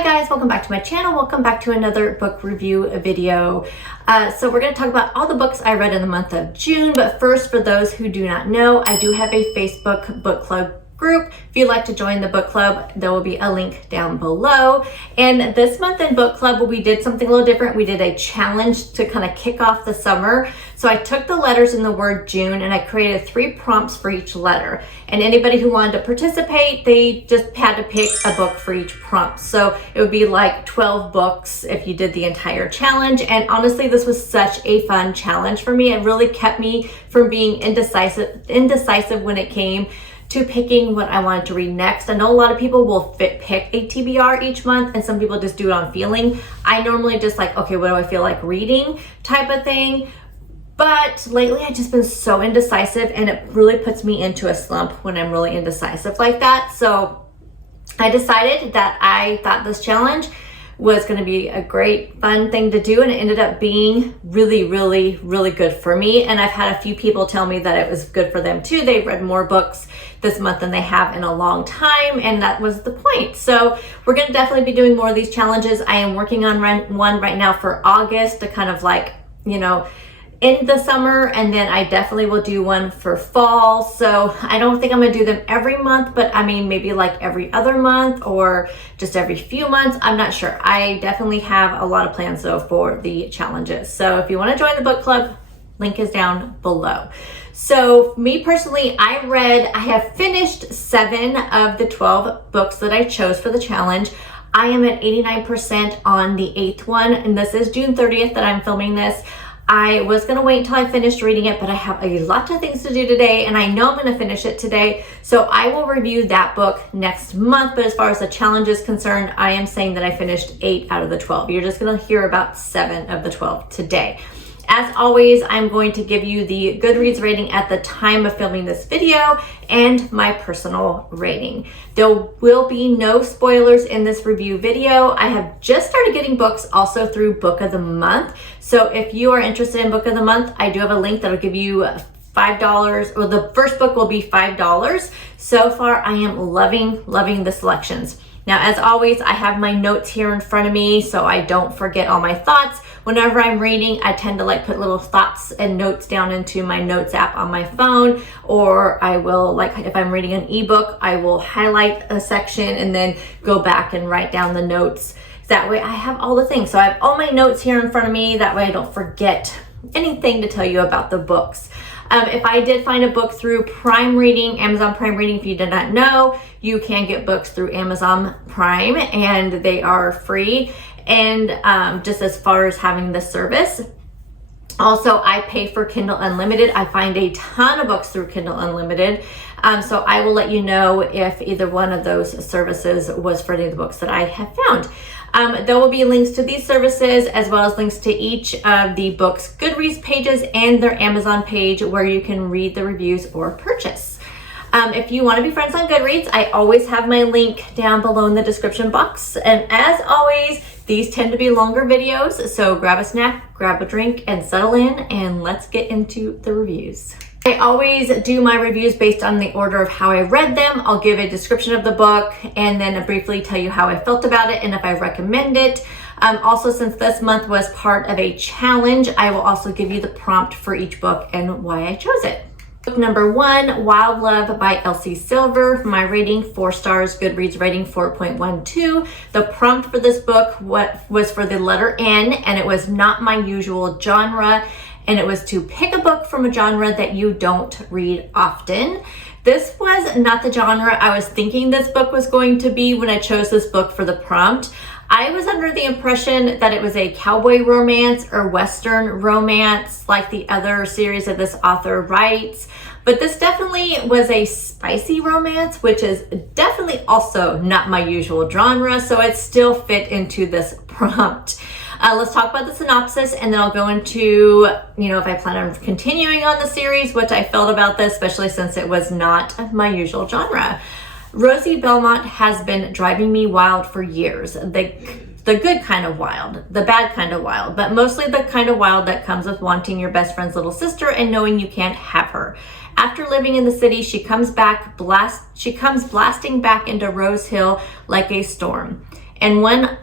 Hi guys, welcome back to my channel. Welcome back to another book review video. So we're going to talk about all the books I read in the month of June, but first, for those who do not know, I do have a Facebook book club group. If you'd like to join the book club, there will be a link down below. And this month in book club, we did something a little different. We did a challenge to kind of kick off the summer. So I took the letters in the word June and I created 3 prompts for each letter. And anybody who wanted to participate, they just had to pick a book for each prompt. So it would be like 12 books if you did the entire challenge. And honestly, this was such a fun challenge for me. It really kept me from being indecisive when it came to picking what I wanted to read next. I know a lot of people will pick a TBR each month, and some people just do it on feeling. I normally just like, okay, what do I feel like reading type of thing. But lately I've just been so indecisive, and it really puts me into a slump when I'm really indecisive like that. So I decided that I thought this challenge was going to be a great fun thing to do, and it ended up being really good for me. And I've had a few people tell me that it was good for them too. They've read more books this month than they have in a long time, and that was the point. So we're going to definitely be doing more of these challenges. I am working on one right now for August to kind of like, you know, in the summer, and then I definitely will do one for fall. So I don't think I'm gonna do them every month, but I mean maybe like every other month or just every few months. I'm not sure. I definitely have a lot of plans though for the challenges. So if you want to join the book club, link is down below. So me personally, I have finished 7 of the 12 books that I chose for the challenge. I am at 89% on the 8th one, and this is June 30th that I'm filming this. I was gonna wait until I finished reading it, but I have a lot of things to do today, and I know I'm gonna finish it today. So I will review that book next month. But as far as the challenge is concerned, I am saying that I finished 8 out of the 12. You're just gonna hear about 7 of the 12 today. As always, I'm going to give you the Goodreads rating at the time of filming this video and my personal rating. There will be no spoilers in this review video. I have just started getting books also through Book of the Month. So if you are interested in Book of the Month, I do have a link that'll give you $5, or the first book will be $5. So far, I am loving the selections. Now, as always, I have my notes here in front of me so I don't forget all my thoughts. Whenever I'm reading, I tend to like put little thoughts and notes down into my notes app on my phone, or I will, like if I'm reading an ebook, I will highlight a section and then go back and write down the notes. That way I have all the things. So I have all my notes here in front of me. That way I don't forget anything to tell you about the books. If I did find a book through Prime Reading, Amazon Prime Reading, if you did not know, you can get books through Amazon Prime and they are free. And just as far as having the service, also I pay for Kindle Unlimited. I find a ton of books through Kindle Unlimited. So I will let you know if either one of those services was for any of the books that I have found. There will be links to these services as well as links to each of the book's Goodreads pages and their Amazon page where you can read the reviews or purchase. If you want to be friends on Goodreads, I always have my link down below in the description box. And as always, these tend to be longer videos, so grab a snack, grab a drink, and settle in, and let's get into the reviews. I always do my reviews based on the order of how I read them. I'll give a description of the book and then briefly tell you how I felt about it and if I recommend it. Also, since this month was part of a challenge, I will also give you the prompt for each book and why I chose it. Book number 1, Wild Love by Elsie Silver. My rating, 4 stars, Goodreads rating 4.12. The prompt for this book was for the letter N, and it was not my usual genre. And it was to pick a book from a genre that you don't read often. This was not the genre I was thinking this book was going to be when I chose this book for the prompt. I was under the impression that it was a cowboy romance or Western romance like the other series that this author writes. But this definitely was a spicy romance, which is definitely also not my usual genre. So it still fit into this prompt. Let's talk about the synopsis, and then I'll go into, if I plan on continuing on the series, what I felt about this, especially since it was not my usual genre. Rosie Belmont has been driving me wild for years. The good kind of wild, the bad kind of wild, but mostly the kind of wild that comes with wanting your best friend's little sister and knowing you can't have her. After living in the city, she comes blasting back into Rose Hill like a storm. and one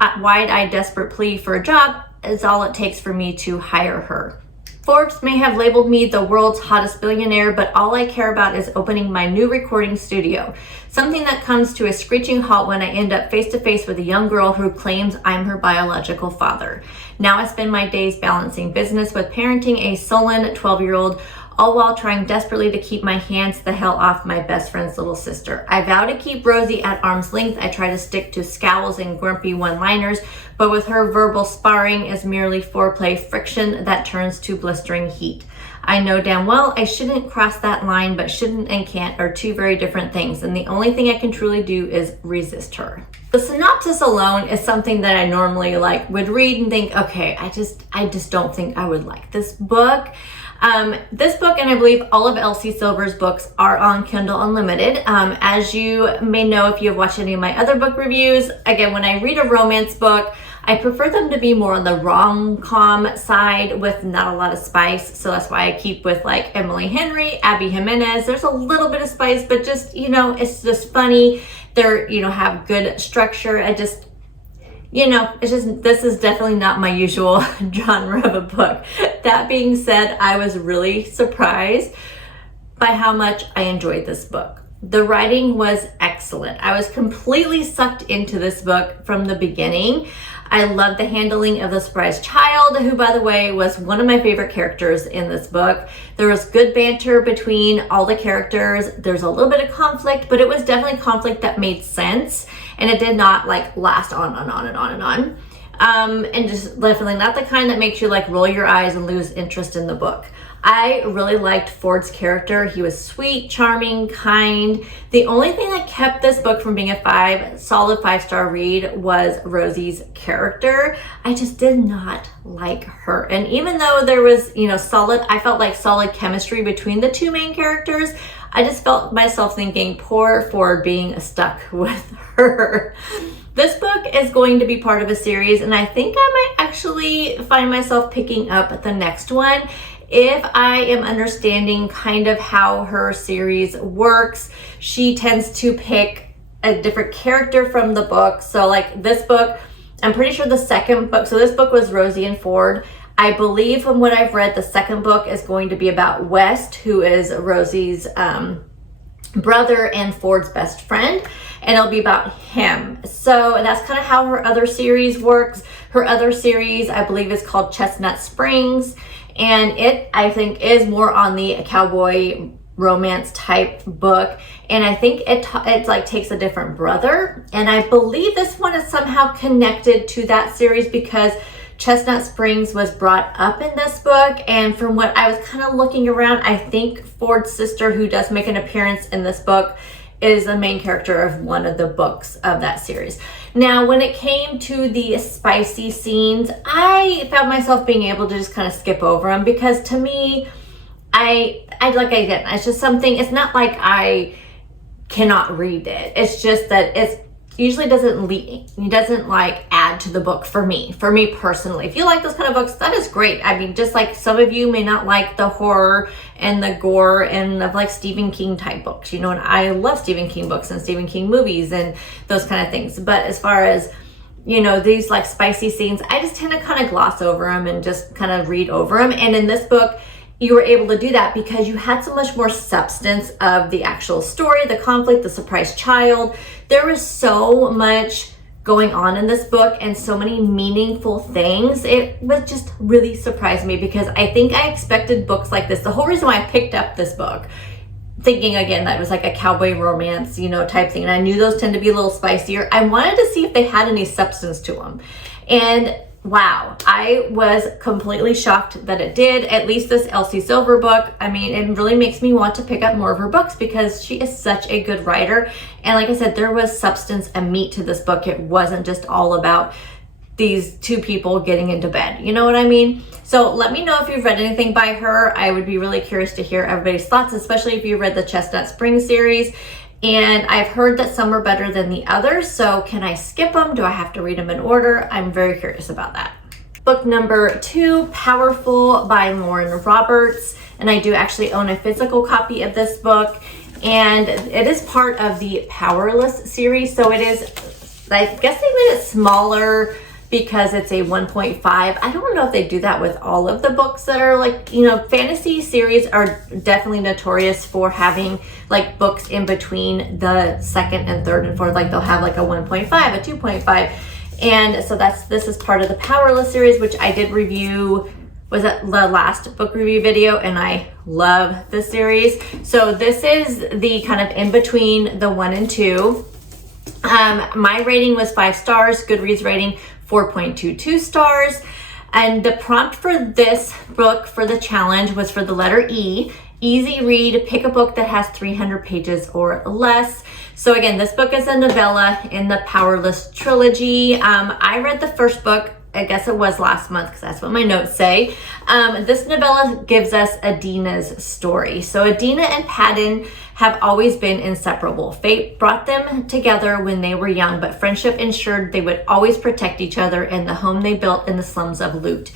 wide-eyed desperate plea for a job is all it takes for me to hire her. Forbes may have labeled me the world's hottest billionaire, but all I care about is opening my new recording studio. Something that comes to a screeching halt when I end up face to face with a young girl who claims I'm her biological father. Now I spend my days balancing business with parenting a sullen 12-year-old, all while trying desperately to keep my hands the hell off my best friend's little sister. I vow to keep Rosie at arm's length. I try to stick to scowls and grumpy one-liners, but with her, verbal sparring is merely foreplay friction that turns to blistering heat. I know damn well I shouldn't cross that line, but shouldn't and can't are two very different things, and the only thing I can truly do is resist her. The synopsis alone is something that I normally would read and think, okay, I just don't think I would like this book. This book, and I believe all of Elsie Silver's books, are on Kindle Unlimited. As you may know if you have watched any of my other book reviews, again, when I read a romance book, I prefer them to be more on the rom-com side with not a lot of spice. So that's why I keep with Emily Henry, Abby Jimenez. There's a little bit of spice, but just, it's just funny. They're, have good structure. This is definitely not my usual genre of a book. That being said, I was really surprised by how much I enjoyed this book. The writing was excellent. I was completely sucked into this book from the beginning. I love the handling of the surprise child, who, by the way, was one of my favorite characters in this book. There was good banter between all the characters. There's a little bit of conflict, but it was definitely conflict that made sense, and it did not last on and on and on and on. And just definitely not the kind that makes you roll your eyes and lose interest in the book. I really liked Ford's character. He was sweet, charming, kind. The only thing that kept this book from being a solid five-star read was Rosie's character. I just did not like her. And even though there was, I felt like solid chemistry between the two main characters, I just felt myself thinking, poor Ford being stuck with her. This book is going to be part of a series, and I think I might actually find myself picking up the next one if I am understanding kind of how her series works. She tends to pick a different character from the book. So this book, I'm pretty sure the second book, so this book was Rosie and Ford. I believe from what I've read, the second book is going to be about West, who is Rosie's brother and Ford's best friend, and it'll be about him. So that's kind of how her other series works. Her other series, I believe, is called Chestnut Springs, and it, I think, is more on the cowboy romance type book, and I think it takes a different brother, and I believe this one is somehow connected to that series because Chestnut Springs was brought up in this book, and from what I was kind of looking around, I think Ford's sister, who does make an appearance in this book, is the main character of one of the books of that series. Now, when it came to the spicy scenes, I found myself being able to just kind of skip over them because to me, it's just something, it's not like I cannot read it. It's just that it usually doesn't add to the book for me personally. If you like those kind of books, that is great. I mean, just like some of you may not like the horror and the gore and of Stephen King type books, and I love Stephen King books and Stephen King movies and those kind of things. But as far as, these spicy scenes, I just tend to kind of gloss over them and just kind of read over them. And in this book, you were able to do that because you had so much more substance of the actual story, the conflict, the surprise child. There was so much going on in this book and so many meaningful things. It was just really surprised me because I think I expected books like this. The whole reason why I picked up this book, thinking again that it was a cowboy romance, type thing, and I knew those tend to be a little spicier. I wanted to see if they had any substance to them. And wow, I was completely shocked that it did. At least this Elsie Silver book, I mean, it really makes me want to pick up more of her books because she is such a good writer. And like I said, there was substance and meat to this book. It wasn't just all about these two people getting into bed. You know what I mean? So let me know if you've read anything by her. I would be really curious to hear everybody's thoughts, especially if you read the Chestnut Springs series. And I've heard that some are better than the others, so can I skip them? Do I have to read them in order? I'm very curious about that. Book number 2, Powerful by Lauren Roberts, and I do actually own a physical copy of this book, and it is part of the Powerless series, so it is I guess they made it smaller because it's a 1.5. I don't know if they do that with all of the books that are like, you know, fantasy series are definitely notorious for having like books in between the second and third and fourth. Like they'll have like a 1.5, a 2.5. And so this is part of the Powerless series, which I did review, was that the last book review video, and I love this series. So this is the kind of in between the 1 and 2. My rating was 5 stars, Goodreads rating 4.22 stars. And the prompt for this book for the challenge was for the letter E. Easy read, pick a book that has 300 pages or less. So again, this book is a novella in the Powerless trilogy. I read the first book, I guess it was last month because that's what my notes say. This novella gives us Adina's story. So Adina and Padden have always been inseparable. Fate brought them together when they were young, but friendship ensured they would always protect each other in the home they built in the slums of Lut.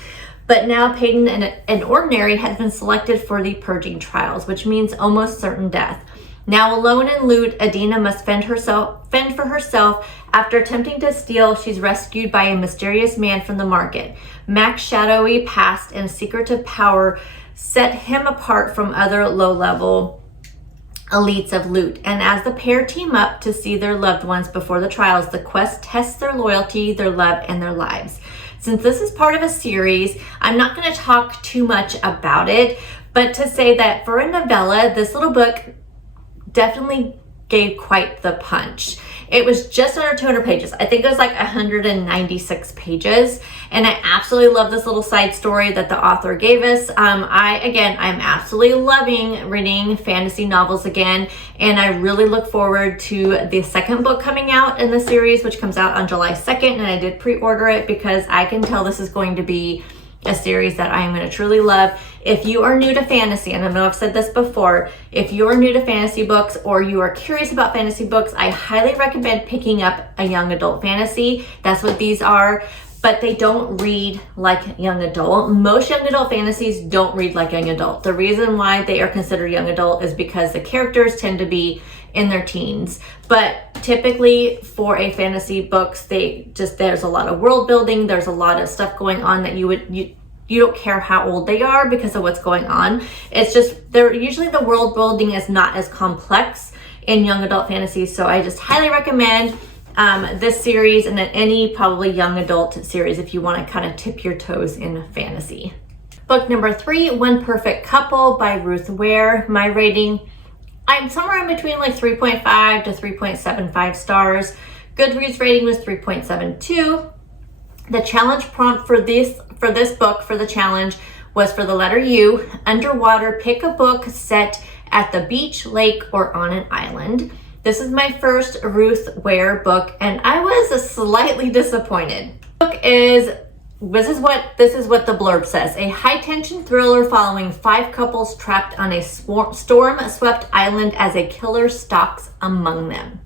But now Padden and Ordinary has been selected for the purging trials, which means almost certain death. Now alone in Lut, Adina must fend for herself. After attempting to steal, she's rescued by a mysterious man from the market. Mac's shadowy past and secretive power set him apart from other low-level elites of Lut. And as the pair team up to see their loved ones before the trials, the quest tests their loyalty, their love, and their lives. Since this is part of a series, I'm not going to talk too much about it, but to say that for a novella, this little book definitely gave quite the punch. It was just under 200 pages. I think it was like 196 pages. And I absolutely love this little side story that the author gave us. I'm absolutely loving reading fantasy novels again. And I really look forward to the second book coming out in the series, which comes out on July 2nd. And I did pre-order it because I can tell this is going to be a series that I am going to truly love. If you are new to fantasy, and I know I've said this before, if you are new to fantasy books or you are curious about fantasy books, I highly recommend picking up a young adult fantasy. That's what these are, but they don't read like young adult. Most young adult fantasies don't read like young adult. The reason why they are considered young adult is because the characters tend to be in their teens. But typically for a fantasy books, there's a lot of world building, there's a lot of stuff going on that you don't care how old they are because of what's going on. It's just usually the world building is not as complex in young adult fantasies. So I just highly recommend this series and then any probably young adult series if you want to kind of tip your toes in fantasy. Book number 3, One Perfect Couple by Ruth Ware. My rating, I'm somewhere in between like 3.5 to 3.75 stars. Goodreads rating was 3.72. The challenge prompt for this book for the challenge was for the letter U. Underwater, pick a book set at the beach, lake, or on an island. This is my first Ruth Ware book, and I was slightly disappointed. This is what the blurb says. A high-tension thriller following 5 couples trapped on a storm-swept island as a killer stalks among them.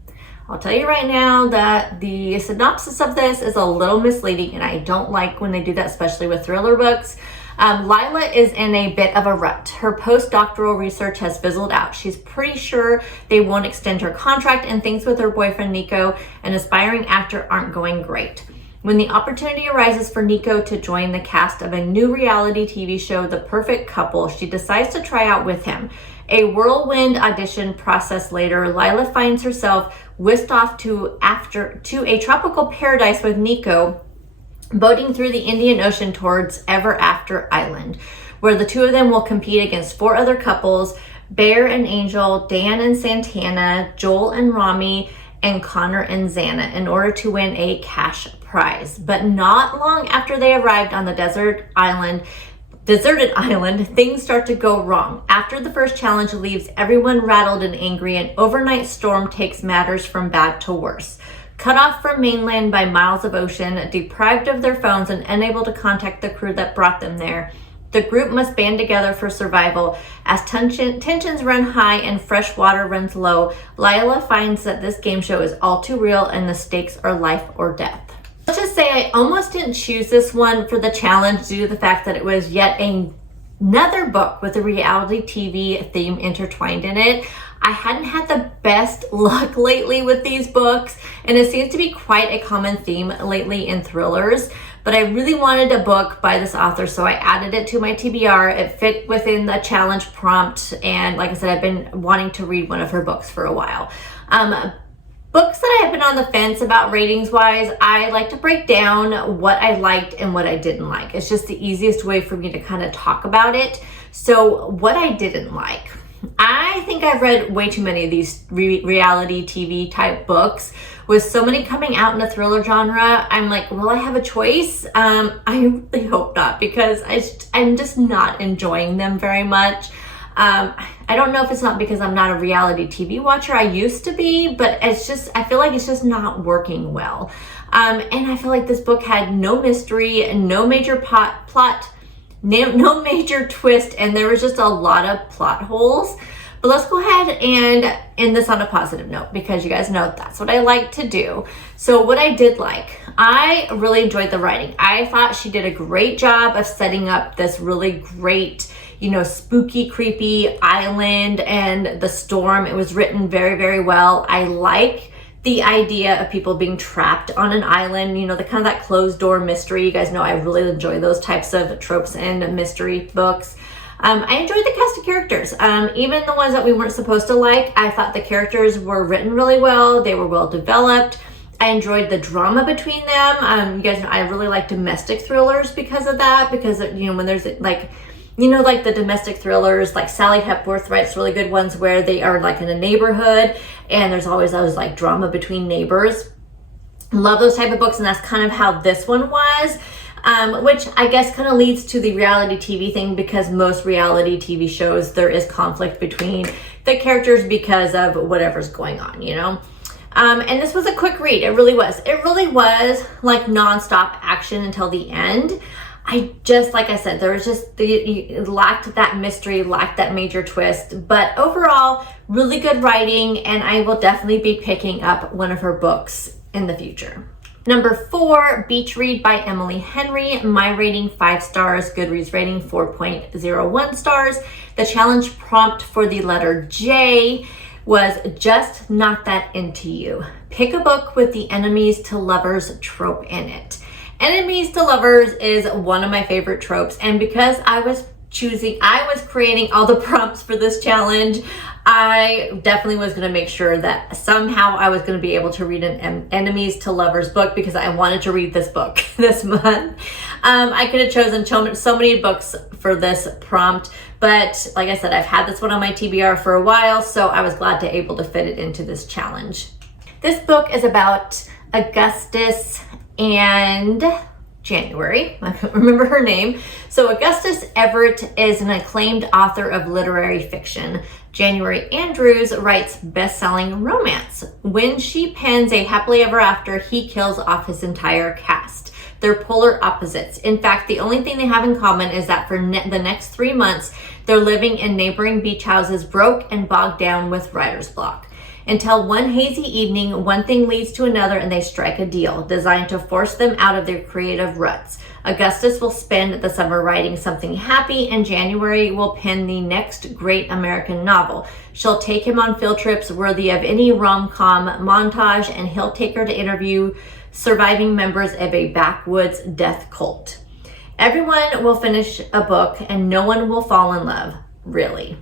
I'll tell you right now that the synopsis of this is a little misleading, and I don't like when they do that, especially with thriller books. Lila is in a bit of a rut. Her postdoctoral research has fizzled out. She's pretty sure they won't extend her contract, and things with her boyfriend Nico, an aspiring actor, aren't going great. When the opportunity arises for Nico to join the cast of a new reality TV show, The Perfect Couple, she decides to try out with him. A whirlwind audition process later, Lila finds herself whisked off to a tropical paradise with Nico, boating through the Indian Ocean towards Ever After Island, where the two of them will compete against 4 other couples, Bear and Angel, Dan and Santana, Joel and Rami, and Connor and Xana, in order to win a cash prize. But not long after they arrived on the deserted island, things start to go wrong. After the first challenge leaves everyone rattled and angry, an overnight storm takes matters from bad to worse. Cut off from mainland by miles of ocean, deprived of their phones and unable to contact the crew that brought them there, the group must band together for survival. As tensions run high and fresh water runs low, Lila finds that this game show is all too real and the stakes are life or death. Let's just say I almost didn't choose this one for the challenge due to the fact that it was yet another book with a reality TV theme intertwined in it. I hadn't had the best luck lately with these books, and it seems to be quite a common theme lately in thrillers. But I really wanted a book by this author, so I added it to my TBR. It fit within the challenge prompt, and like I said, I've been wanting to read one of her books for a while. Books that I have been on the fence about ratings wise, I like to break down what I liked and what I didn't like. It's just the easiest way for me to kind of talk about it. So what I didn't like, I think I've read way too many of these reality TV type books. With so many coming out in the thriller genre, I'm like, will I have a choice? I really hope not, because I'm just not enjoying them very much. I don't know if it's not because I'm not a reality TV watcher. I used to be, but it's just, I feel like it's just not working well. And I feel like this book had no mystery, no major plot, no major twist, and there was just a lot of plot holes. But let's go ahead and end this on a positive note, because you guys know that's what I like to do. So what I did like, I really enjoyed the writing. I thought she did a great job of setting up this really great, spooky, creepy island and the storm. It was written very, very well. I like the idea of people being trapped on an island, the kind of that closed door mystery. You guys know I really enjoy those types of tropes and mystery books. I enjoyed the cast of characters. Even the ones that we weren't supposed to like, I thought the characters were written really well. They were well developed. I enjoyed the drama between them. You guys know I really like domestic thrillers because of that, because, when there's like the domestic thrillers, like Sally Hepworth writes really good ones where they are like in a neighborhood and there's always those like drama between neighbors. Love those type of books, and that's kind of how this one was. Which I guess kind of leads to the reality TV thing, because most reality TV shows, there is conflict between the characters because of whatever's going on, And this was a quick read. It really was. It really was like nonstop action until the end. Like I said, there was it lacked that mystery, lacked that major twist. But overall, really good writing, and I will definitely be picking up one of her books in the future. Number 4, Beach Read by Emily Henry. My rating 5 stars, Goodreads rating 4.01 stars. The challenge prompt for the letter J was just not that into you. Pick a book with the enemies to lovers trope in it. Enemies to lovers is one of my favorite tropes, and because I was creating all the prompts for this challenge, I definitely was going to make sure that somehow I was going to be able to read an enemies to lovers book, because I wanted to read this book this month. I could have chosen so many books for this prompt, but like I said, I've had this one on my TBR for a while, so I was glad to able to fit it into this challenge. This book is about Augustus and January. I can't remember her name. So Augustus Everett is an acclaimed author of literary fiction. January Andrews writes best-selling romance. When she pens a happily ever after, he kills off his entire cast. They're polar opposites. In fact, the only thing they have in common is that for the next 3 months, they're living in neighboring beach houses, broke and bogged down with writer's block. Until one hazy evening, one thing leads to another and they strike a deal designed to force them out of their creative ruts. Augustus will spend the summer writing something happy, and January will pen the next great American novel. She'll take him on field trips worthy of any rom-com montage, and he'll take her to interview surviving members of a backwoods death cult. Everyone will finish a book and no one will fall in love, really.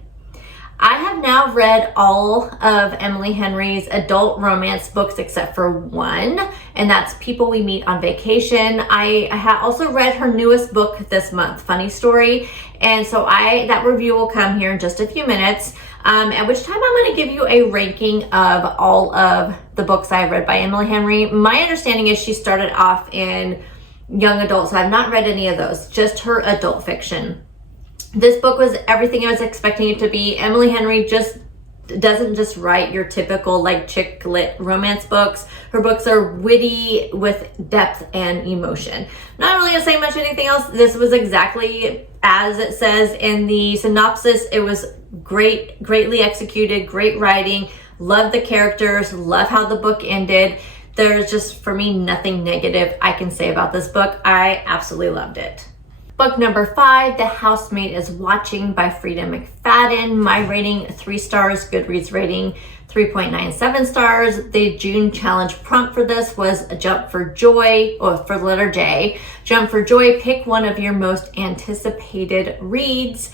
I have now read all of Emily Henry's adult romance books except for one, and that's People We Meet on Vacation. I have also read her newest book this month, Funny Story, and so that review will come here in just a few minutes, at which time I'm going to give you a ranking of all of the books I've read by Emily Henry. My understanding is she started off in young adult, so I've not read any of those, just her adult fiction. This book was everything I was expecting it to be. Emily Henry just doesn't just write your typical like chick lit romance books. Her books are witty with depth and emotion. Not really gonna say much anything else. This was exactly as it says in the synopsis. It was greatly executed, great writing. Love the characters, love how the book ended. There's just, for me, nothing negative I can say about this book. I absolutely loved it. Book number 5, The Housemaid is Watching by Frida McFadden. My rating, 3 stars. Goodreads rating, 3.97 stars. The June challenge prompt for this was a jump for joy, or for the letter J. Jump for joy, pick one of your most anticipated reads.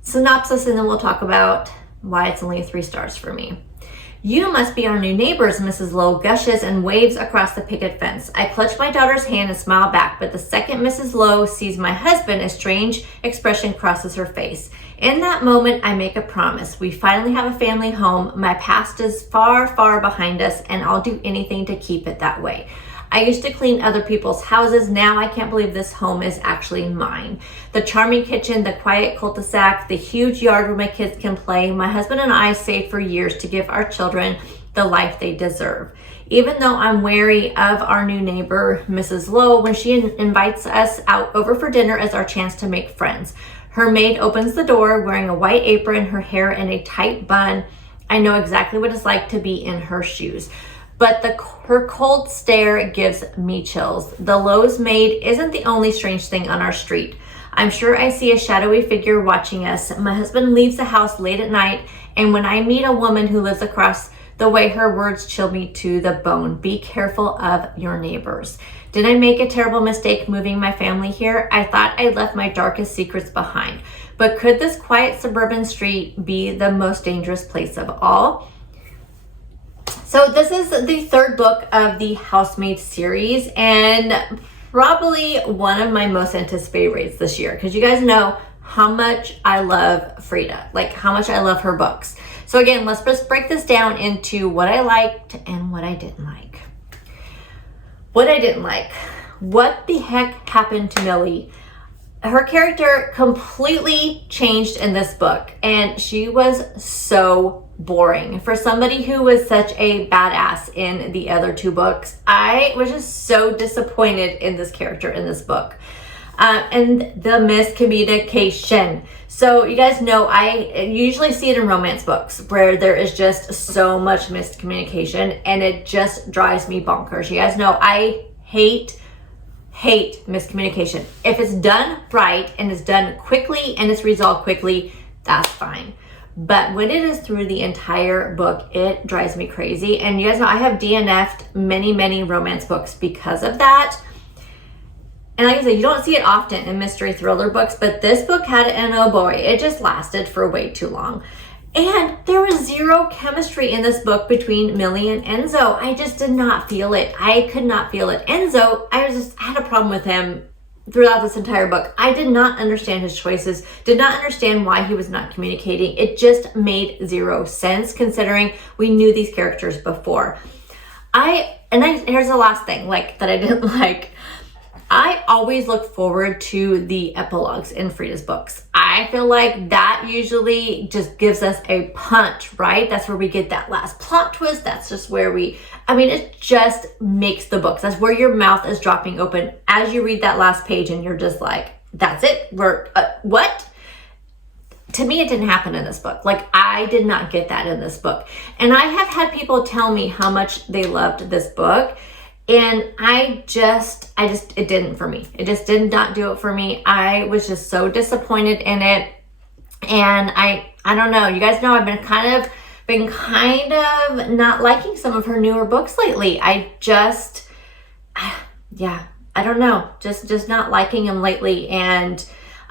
Synopsis, and then we'll talk about why it's only 3 stars for me. You must be our new neighbors, Mrs. Lowe gushes and waves across the picket fence. I clutch my daughter's hand and smile back, but the second Mrs. Lowe sees my husband, a strange expression crosses her face. In that moment, I make a promise. We finally have a family home. My past is far, far behind us, and I'll do anything to keep it that way. I used to clean other people's houses. Now I can't believe this home is actually mine. The charming kitchen, the quiet cul-de-sac, the huge yard where my kids can play. My husband and I saved for years to give our children the life they deserve. Even though I'm wary of our new neighbor, Mrs. Lowe, when she invites us out over for dinner as our chance to make friends. Her maid opens the door wearing a white apron, her hair in a tight bun. I know exactly what it's like to be in her shoes. But her cold stare gives me chills. The Lowe's maid isn't the only strange thing on our street. I'm sure I see a shadowy figure watching us. My husband leaves the house late at night, and when I meet a woman who lives across the way, her words chill me to the bone. Be careful of your neighbors. Did I make a terrible mistake moving my family here? I thought I left my darkest secrets behind. But could this quiet suburban street be the most dangerous place of all? So this is the 3rd book of the Housemaid series, and probably one of my most anticipated reads this year, because you guys know how much I love Frida, like how much I love her books. So again, let's just break this down into what I liked and what I didn't like. What I didn't like. What the heck happened to Millie? Her character completely changed in this book, and she was so boring. For somebody who was such a badass in the other 2 books, I was just so disappointed in this character in this book. And the miscommunication. So you guys know I usually see it in romance books where there is just so much miscommunication, and it just drives me bonkers. You guys know I hate miscommunication. If it's done right and it's done quickly and it's resolved quickly, that's fine. But when it is through the entire book, it drives me crazy. And you guys know I have DNF'd many romance books because of that. And like I said, you don't see it often in mystery thriller books, but this book had it, and oh boy, it just lasted for way too long. And there was 0 chemistry in this book between Millie and Enzo. I just did not feel it. I could not feel it. Enzo, I had a problem with him throughout this entire book. I did not understand his choices, did not understand why he was not communicating. It just made 0 sense considering we knew these characters before. Here's the last thing that I didn't like. I always look forward to the epilogues in Frida's books. I feel like that usually just gives us a punch, right? That's where we get that last plot twist. That's just where it just makes the books. That's where your mouth is dropping open as you read that last page, and you're just like, that's it? What? To me, it didn't happen in this book. I did not get that in this book. And I have had people tell me how much they loved this book. And it didn't for me. It just did not do it for me. I was just so disappointed in it. And I don't know. You guys know I've been kind of not liking some of her newer books lately. I don't know. Just not liking them lately. And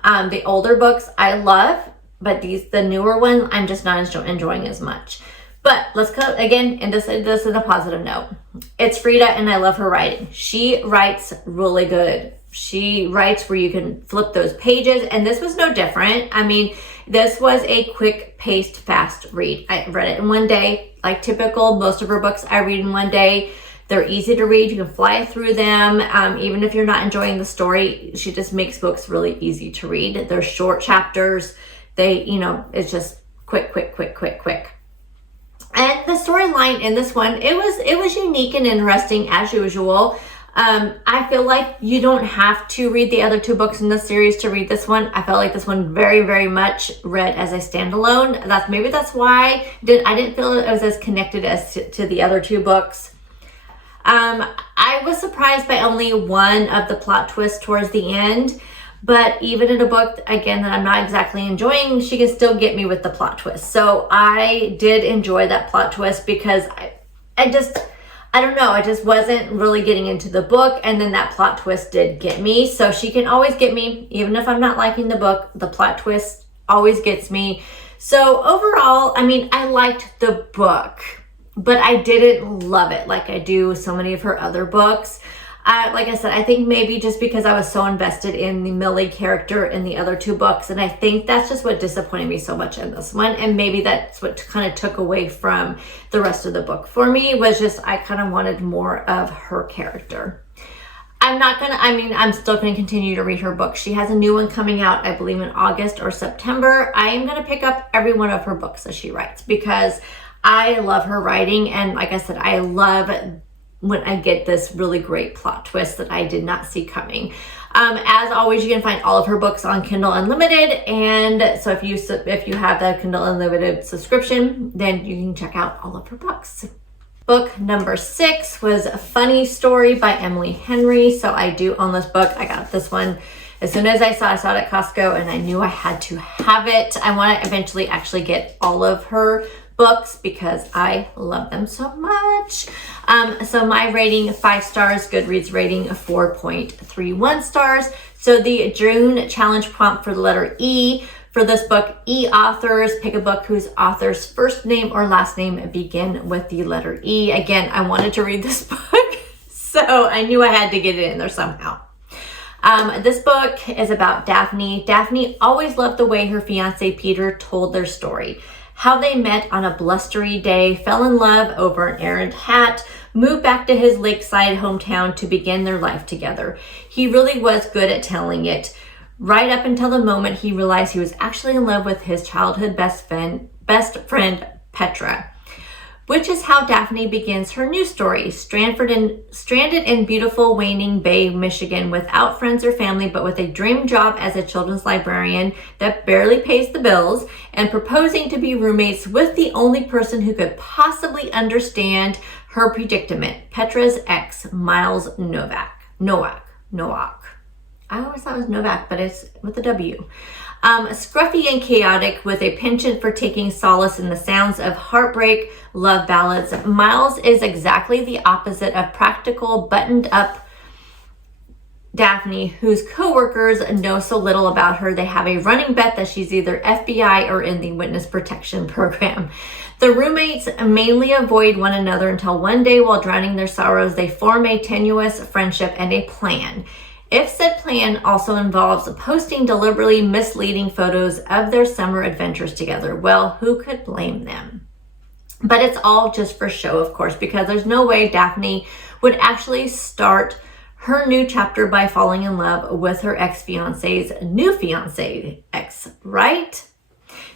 the older books I love, but the newer one, I'm just not enjoying as much. But let's go again, and this is a positive note. It's Frida, and I love her writing. She writes really good. She writes where you can flip those pages, and this was no different. I mean, this was a quick-paced, fast read. I read it in one day, like typical. Most of her books I read in one day. They're easy to read. You can fly through them. Even if you're not enjoying the story, she just makes books really easy to read. They're short chapters. It's just quick. And the storyline in this one, it was unique and interesting as usual. I feel like you don't have to read the other 2 books in the series to read this one. I felt like this one very, very much read as a standalone. That's why I didn't feel it was as connected as to the other 2 books. I was surprised by only one of the plot twists towards the end. But even in a book, again, that I'm not exactly enjoying, she can still get me with the plot twist. So I did enjoy that plot twist because I don't know, I just wasn't really getting into the book, and then that plot twist did get me. So she can always get me, even if I'm not liking the book, the plot twist always gets me. So overall, I mean, I liked the book, but I didn't love it like I do so many of her other books. Like I said, I think maybe just because I was so invested in the Millie character in the other two books, and I think that's just what disappointed me so much in this one, and maybe that's what kind of took away from the rest of the book for me, was just I kind of wanted more of her character. I'm still gonna continue to read her books. She has a new one coming out, I believe in August or September. I am gonna pick up every one of her books that she writes because I love her writing, and like I said, I love when I get this really great plot twist that I did not see coming. As always, you can find all of her books on Kindle Unlimited, and so if you have the Kindle Unlimited subscription, then you can check out all of her books. Book number 6 was A Funny Story by Emily Henry. So I do own this book. I got this one as soon as I saw it at Costco, and I knew I had to have it. I want to eventually actually get all of her books because I love them so much. So my rating, 5 stars, Goodreads rating 4.31 stars. So the June challenge prompt for the letter E for this book, E authors, pick a book whose author's first name or last name begin with the letter E. Again, I wanted to read this book, so I knew I had to get it in there somehow. This book is about Daphne. Daphne always loved the way her fiance Peter told their story. How they met on a blustery day, fell in love over an errant hat, moved back to his lakeside hometown to begin their life together. He really was good at telling it, right up until the moment he realized he was actually in love with his childhood best friend Petra. Which is how Daphne begins her new story, stranded in beautiful Waning Bay, Michigan, without friends or family, but with a dream job as a children's librarian that barely pays the bills, and proposing to be roommates with the only person who could possibly understand her predicament, Petra's ex, Miles Novak. I always thought it was Novak, but it's with a W. Scruffy and chaotic, with a penchant for taking solace in the sounds of heartbreak love ballads, Miles is exactly the opposite of practical, buttoned-up Daphne, whose co-workers know so little about her they have a running bet that she's either FBI or in the witness protection program. The roommates mainly avoid one another until one day, while drowning their sorrows, they form a tenuous friendship and a plan. If said plan also involves posting deliberately misleading photos of their summer adventures together, well, who could blame them? But it's all just for show, of course, because there's no way Daphne would actually start her new chapter by falling in love with her ex-fiance's new fiancé ex, right?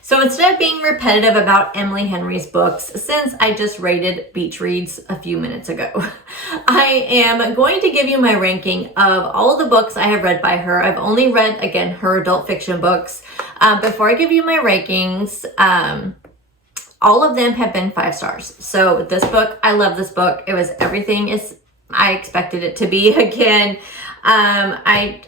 So instead of being repetitive about Emily Henry's books, since I just rated Beach Reads a few minutes ago, I am going to give you my ranking of all of the books I have read by her. I've only read, again, her adult fiction books. Before I give you my rankings, all of them have been 5 stars. So this book, I love this book. It was everything as I expected it to be. Again, I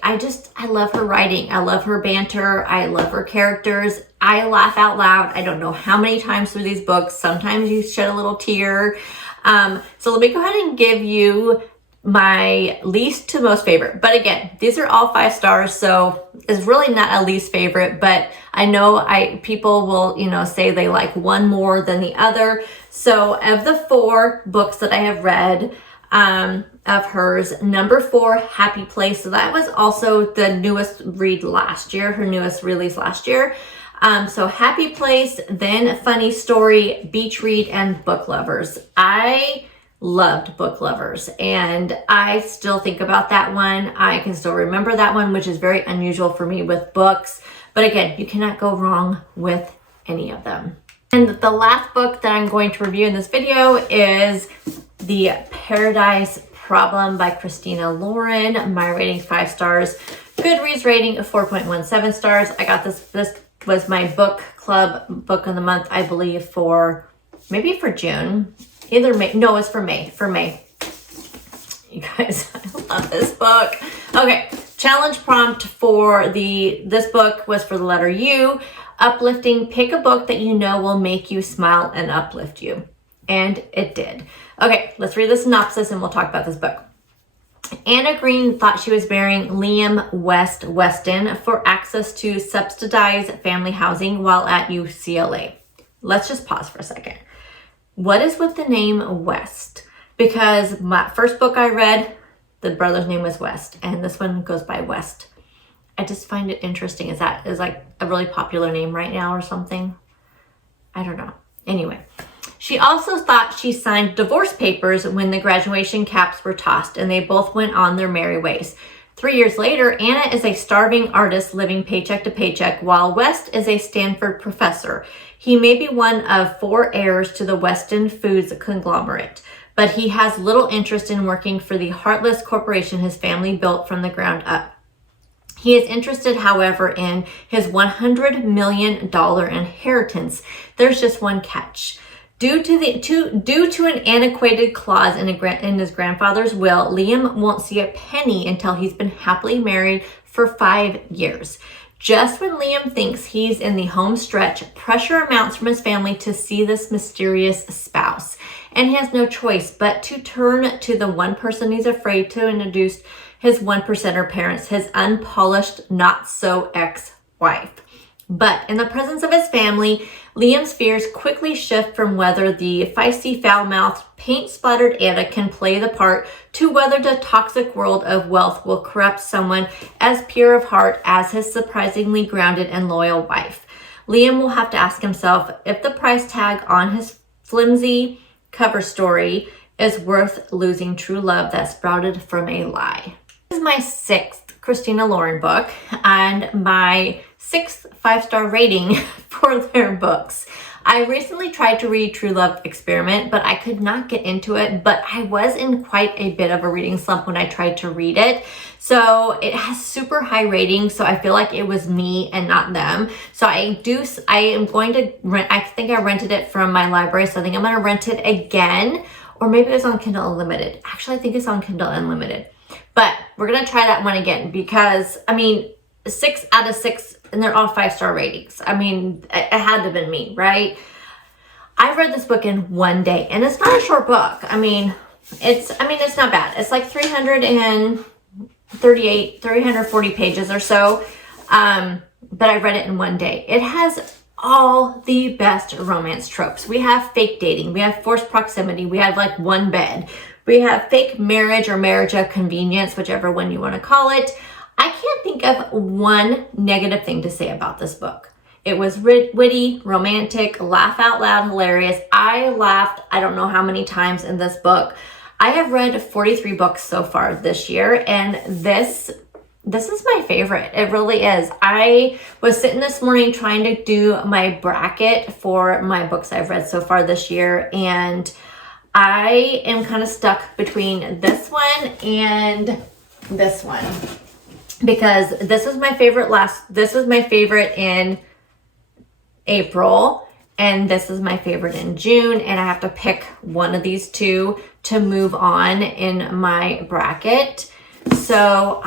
love her writing. I love her banter. I love her characters. I laugh out loud. I don't know how many times through these books. Sometimes you shed a little tear. So let me go ahead and give you my least to most favorite. But again, these are all 5 stars, so it's really not a least favorite, but I know people will, say they like one more than the other. So of the 4 books that I have read, of hers, number 4, Happy Place. So that was also the newest read last year, her newest release last year. So Happy Place, then Funny Story, Beach Read, and Book Lovers. I loved Book Lovers, and I still think about that one. I can still remember that one, which is very unusual for me with books. But again, you cannot go wrong with any of them. And the last book that I'm going to review in this video is The Paradise Problem by Christina Lauren. My rating 5 stars. Goodreads rating of 4.17 stars. I got this was my book club book of the month, I believe, for June. Either May. No, it's for May. You guys, I love this book. Okay, challenge prompt for this book was for the letter U, uplifting. Pick a book that you know will make you smile and uplift you. And it did. Okay, let's read the synopsis and we'll talk about this book. Anna Green thought she was marrying Liam Weston for access to subsidized family housing while at UCLA. Let's just pause for a second. What is with the name West? Because my first book I read, the brother's name was West, and this one goes by West. I just find it interesting. Is like a really popular name right now or something? I don't know. Anyway. She also thought she signed divorce papers when the graduation caps were tossed and they both went on their merry ways. 3 years later, Anna is a starving artist living paycheck to paycheck while West is a Stanford professor. He may be one of 4 heirs to the Weston Foods conglomerate, but he has little interest in working for the heartless corporation his family built from the ground up. He is interested, however, in his $100 million inheritance. There's just one catch. Due to an antiquated clause in his grandfather's will, Liam won't see a penny until he's been happily married for 5 years. Just when Liam thinks he's in the home stretch, pressure mounts from his family to see this mysterious spouse. And he has no choice but to turn to the one person he's afraid to introduce his 1%er parents, his unpolished, not-so-ex-wife. But in the presence of his family, Liam's fears quickly shift from whether the feisty, foul-mouthed, paint-splattered Anna can play the part to whether the toxic world of wealth will corrupt someone as pure of heart as his surprisingly grounded and loyal wife. Liam will have to ask himself if the price tag on his flimsy cover story is worth losing true love that sprouted from a lie. This is my 6th Christina Lauren book and my 6th 5-star rating for their books. I recently tried to read True Love Experiment, but I could not get into it, but I was in quite a bit of a reading slump when I tried to read it. So it has super high ratings, so I feel like it was me and not them. So I am going to rent, I think I rented it from my library, so I think I'm going to rent it again, or maybe it was on Kindle Unlimited. Actually, I think it's on Kindle Unlimited. But we're going to try that one again because, I mean, 6 out of 6, and they're all 5-star ratings. I mean, it had to have been me, right? I read this book in one day, and it's not a short book. I mean, it's not bad. It's like 340 pages or so. But I read it in one day. It has all the best romance tropes. We have fake dating. We have forced proximity. We have like one bed. We have fake marriage or marriage of convenience, whichever one you want to call it. I can't think of one negative thing to say about this book. It was witty, romantic, laugh out loud, hilarious. I laughed I don't know how many times in this book. I have read 43 books so far this year, and this is my favorite. It really is. I was sitting this morning trying to do my bracket for my books I've read so far this year, and I am kind of stuck between this one and this one. Because this was my favorite in April, and this is my favorite in June, and I have to pick one of these two to move on in my bracket. So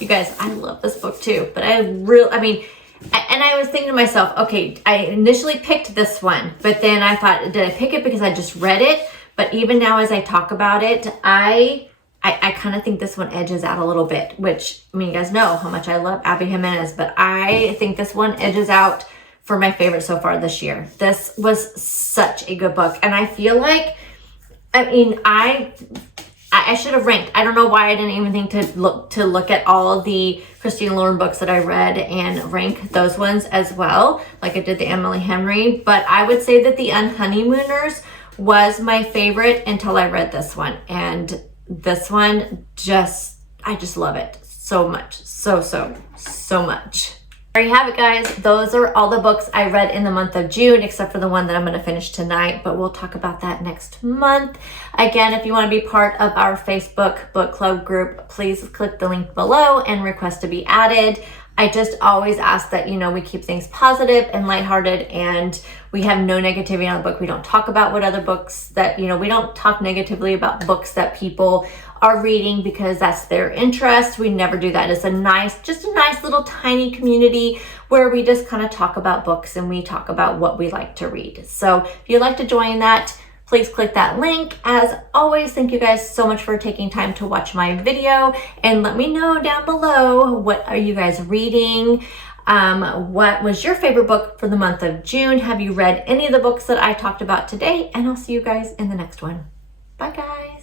you guys, I love this book too, but I was thinking to myself, okay, I initially picked this one, but then I thought, did I pick it because I just read it? But even now as I talk about it, I kind of think this one edges out a little bit, which, I mean, you guys know how much I love Abby Jimenez, but I think this one edges out for my favorite so far this year. This was such a good book, and I feel like, I mean, I should have ranked. I don't know why I didn't even think to look at all of the Christina Lauren books that I read and rank those ones as well, like I did the Emily Henry, but I would say that The Unhoneymooners was my favorite until I read this one, and this one I just love it so much. So much. There you have it, guys. Those are all the books I read in the month of June, except for the one that I'm going to finish tonight, but we'll talk about that next month. Again, if you want to be part of our Facebook book club group, please click the link below and request to be added. I just always ask that, we keep things positive and lighthearted, and we have no negativity on the book. We don't talk about what other books that, we don't talk negatively about books that people are reading because that's their interest. We never do that. It's just a nice little tiny community where we just kind of talk about books and we talk about what we like to read. So if you'd like to join that, please click that link. As always, thank you guys so much for taking time to watch my video, and let me know down below, what are you guys reading? What was your favorite book for the month of June? Have you read any of the books that I talked about today? And I'll see you guys in the next one. Bye guys.